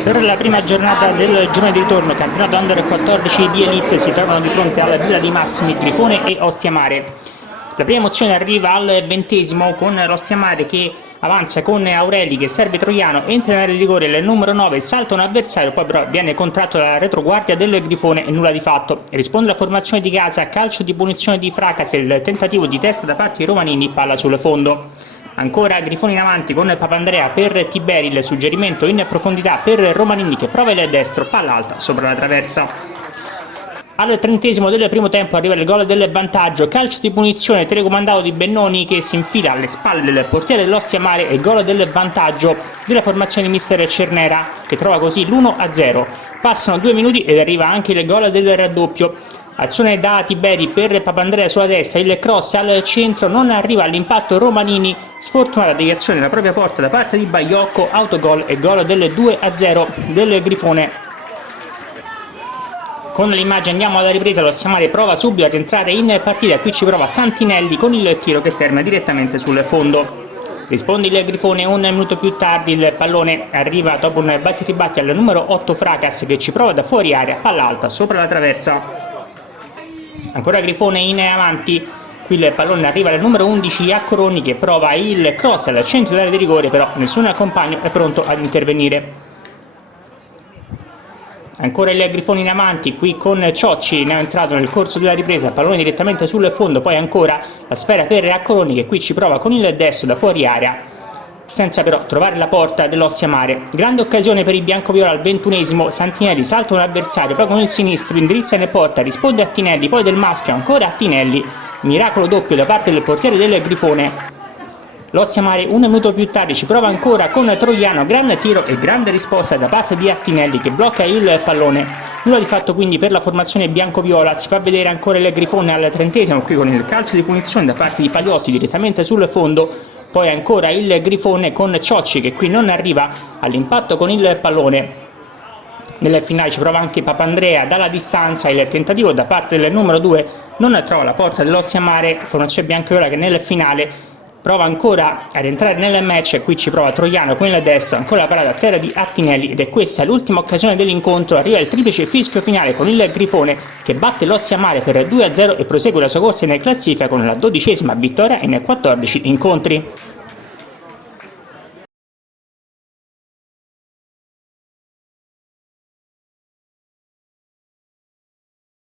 Per la prima giornata del girone di ritorno, campionato Under 14 di Elite, si trovano di fronte alla Villa di Massimi, Grifone e Ostia Mare. La prima emozione arriva al 20° con l'Ostia Mare che avanza con Aureli che serve Troiano, entra nell'area di rigore il numero 9, salta un avversario, poi però viene contratto dalla retroguardia del Grifone e nulla di fatto. Risponde la formazione di casa, calcio di punizione di Fracas, il tentativo di testa da parte di Romanini, palla sul fondo. Ancora Grifone in avanti con Papandrea per Tiberi, il suggerimento in profondità per Romanini che prova il destro, palla alta sopra la traversa. Al 30° del primo tempo arriva il gol del vantaggio, calcio di punizione telecomandato di Bennoni che si infila alle spalle del portiere dell'Ostia Mare e gol del vantaggio della formazione di mister Cernera che trova così l'1-0. Passano 2 minuti ed arriva anche il gol del raddoppio. Azione da Tiberi per Papandrea sulla destra, il cross al centro, non arriva all'impatto Romanini, sfortunata deviazione della propria porta da parte di Baiocco, autogol e gol del 2-0 del Grifone. Con l'immagine andiamo alla ripresa, l'Ostia Mare prova subito a rientrare in partita, qui ci prova Santinelli con il tiro che termina direttamente sul fondo. Risponde il Grifone un minuto più tardi, il pallone arriva dopo un batti-ribatti al numero 8 Fracas che ci prova da fuori area, palla alta sopra la traversa. Ancora Grifone in avanti, qui il pallone arriva al numero 11 Accoroni che prova il cross al centro dell'area di rigore, però nessun compagno è pronto ad intervenire. Ancora il Grifone in avanti, qui con Ciocci, ne è entrato nel corso della ripresa, pallone direttamente sul fondo, poi ancora la sfera per Accoroni che qui ci prova con il destro da fuori area, senza però trovare la porta dell'Ostia Mare. Grande occasione per i biancoviola al 21°, Santinelli salta un avversario, poi con il sinistro indirizza in porta, risponde a Tinelli, poi del maschio ancora a Tinelli, miracolo doppio da parte del portiere del Grifone. L'Ostia Mare un minuto più tardi ci prova ancora con Troiano, grande tiro e grande risposta da parte di Attinelli che blocca il pallone. Nulla di fatto quindi per la formazione biancoviola, si fa vedere ancora il Grifone al 30°, qui con il calcio di punizione da parte di Pagliotti direttamente sul fondo, poi ancora il Grifone con Ciocci che qui non arriva all'impatto con il pallone. Nel finale ci prova anche Papandrea dalla distanza, il tentativo da parte del numero 2 non trova la porta dell'Ostia Mare, formazione biancoviola che nel finale prova ancora a rientrare nel match, e qui ci prova Troiano con il destro, ancora la parata a terra di Attinelli ed è questa l'ultima occasione dell'incontro. Arriva il triplice fischio finale con il Grifone che batte l'Ostia Mare per 2-0 e prosegue la sua corsa in classifica con la 12ª vittoria in 14 incontri.